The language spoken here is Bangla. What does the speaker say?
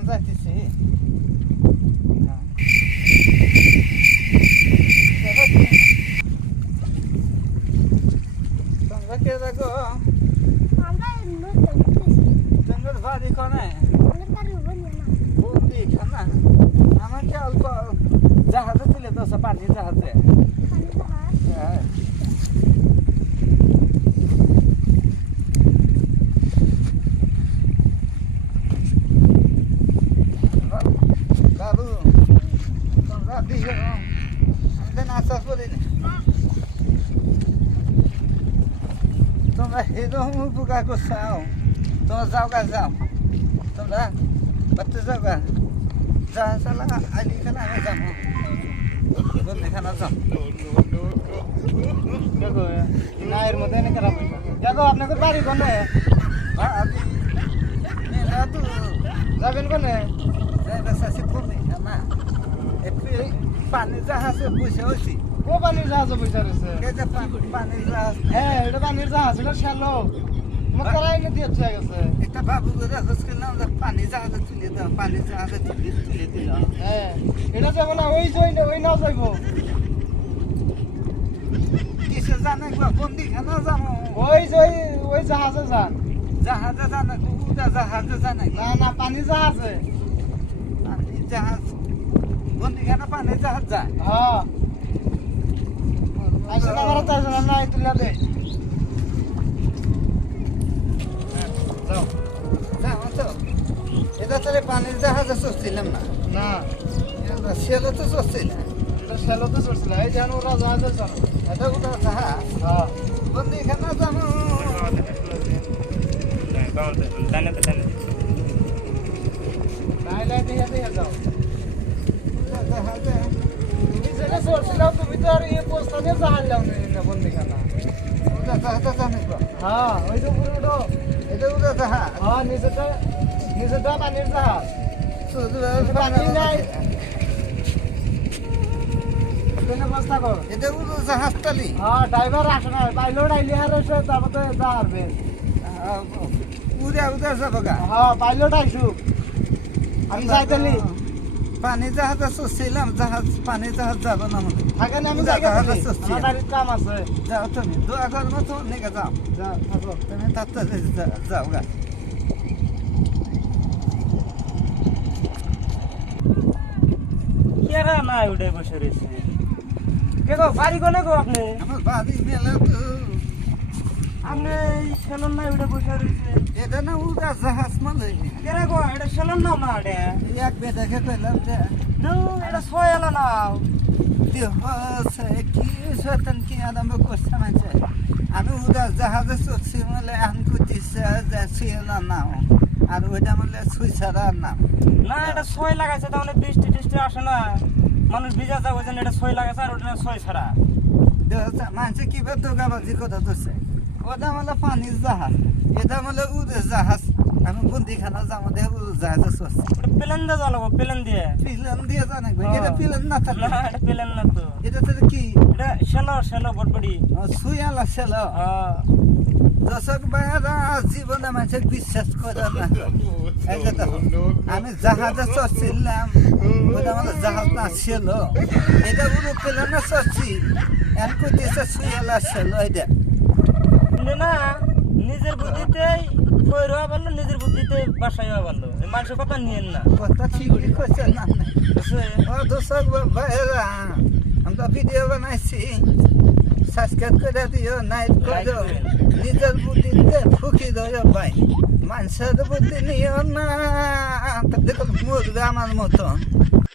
এখন যাইতেছি তোমরা কে দেখো তোমার বাড়ি কোনে বন্দি খানা আমাকে অল্প জাহাজে তুলে দোষ পানি জাহাজে হ্যাঁ বাবু তোমরা দিও আমি নাস্তা করিনি তোমরা এরকম উপকার করছাও তোমরা যাও গা যাও তোমরা বাড়তে যাও গা যা চালা আলি খানা আমি যাবো বন্দি খানা যাও দেখো নায়ের মধ্যে এনে খারাপ দেখো আপনাদের বাড়ি কোনে আপনি যাবেন কোনে যাইবে শাসি কমে না একটু পানি জাহাজে বসে হয়েছি ও পানির জাহাজে বসে রয়েছে পানির জাহাজ হ্যাঁ এটা পানির জাহাজ এটা শ্যালো মকরাই নদী হচ্ছে গেছে এটা বাবু করে খুঁজছিলাম পানি জাহাজে তুলে দাও পানি জাহাজে তুলে দিল হ্যাঁ এটা যাবো না ওই নাও যাইব কিসে জানে বন্দি খানা যাবো ওই জাহাজে যান জাহাজে জানে উদা জাহাজে জানে না পানি জাহাজে পানি জাহাজ বন্দি খানা পানি জাহাজ যায় হ্যাঁ আইসা না করতে আসলে না তুলে দে যাও যাও এটা তাহলে পানির জাহাজে চড়ছিলাম না না সেলো তো চড়ছিল এটা সেলো তো চড়ছিল এই যেন ওরা জাহাজে জানো এটা ওরা জাহাজ হ্যাঁ বন্দি খানা যাবো তুমি তো আর ইয়ে পোস্টানে জাহাজ লাও না বন্দি খানা ওটা জাহাজটা জানে হ্যাঁ ওই তো পুরো এটা ওটা জাহাজ হ্যাঁ নিজেটা পানির জাহাজ পানি নাই ব্যবস্থা কর এটা পুরো জাহাজ তালি হ্যাঁ ড্রাইভার আসে না পাইলট আইলে আর এসে তারপরে যাবে উদা যাবো গা হ্যাঁ পাইলট আইসু আমি যাইতালি পানি জাহাজে চড়ছিলাম পানি জাহাজ যাবো না মনে থাকে না আমি জাহাজে কাম আছে যাও তুমি দোয়া করবো তো নিকে যাও থাকো তুমি তাড়াতাড়ি যাও গা কেরা নাই উঠে বসে রয়েছে কে গো বাড়ি কোনে গো আপনি আমার বাড়ি মেলা তো আপনি সেলন নাই উঠে বসে রয়েছে এটা না উড়া জাহাজ মানে কেরা গো এটা সেলন নাও না এটা এক বেটাকে পেলাম যে এটা ছয় এলো নাও কি শয়তান কি আরম্ভ করছে মানে আমি উড়া জাহাজে চড়ছি বলে আমি করতেছে যাচ্ছি নাও আর ওইটা বলে সুই ছাড়া নাম না এটা ছয় লাগাইছে তার মানে বৃষ্টি টিষ্টি আসে না মানুষ ভিজা যাবে ওই জন্য এটা ছয় লাগাইছে আর ওটা ছয় ছাড়া মানুষে কিভাবে দোকাবাজি কথা ধরছে ওটা বলে পানির জাহাজ এটা বলে উড়ে জাহাজ আমি বন্দিখানা যাবো দেখে জাহাজে চড়ছি প্লেন দিয়ে যাওয়া লাগবো প্লেন দিয়ে জানে এটা প্লেন না থাকে না এটা প্লেন না তো এটা তো কি এটা সেলো বটবড়ি সুইয়ালা ছেলো দর্শক ভাইয়েরা জীবনে মানুষের বিশ্বাস করে না আমি জাহাজে চড়ছিলাম ওটা আমাদের জাহাজ না ছিল এটা পুরো প্লেনে চড়ছি এন করতেছে সুইয়ালা ছেলো এটা না নিজের বুদ্ধিতেই কই রোয়া পারলো নিজের বুদ্ধিতে বাসায় হওয়া পারলো মানুষের কথা নিয়েন না কথা ঠিকই করছে না ও দর্শক ভাইয়েরা আমরা ভিডিও বানাইছি সাবস্ক্রাইব করে দিও লাইক করো নিজের বুদ্ধিতে ফুকি দিও ভাই মানুষের বুদ্ধি নিও না দেখো মরবে আমার মতন